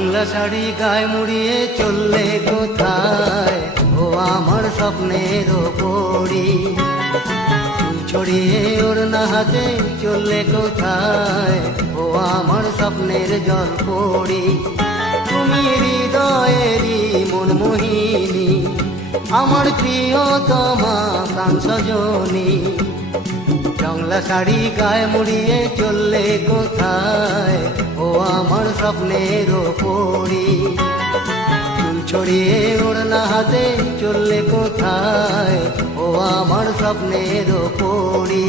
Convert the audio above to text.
বাংলা শাড়ি গায়ে মুড়িয়ে চললে কোথায়, ও আমার স্বপ্নের পরি। চুল ছড়িয়ে ওড়না হাতে চললে কোথায়, ও আমার স্বপ্নের জল পরি। তুমি হৃদয়েরই মনমোহিনী, আমার প্রিয়তমা প্রাণ সজনী। বাংলা শাড়ি গায়ে মুড়িয়ে চললে কোথায়, ও আমার স্বপ্নের পরি। চুল ছড়িয়ে ওড়না হাতে চললে কোথায়, ও আমার স্বপ্নের পরি।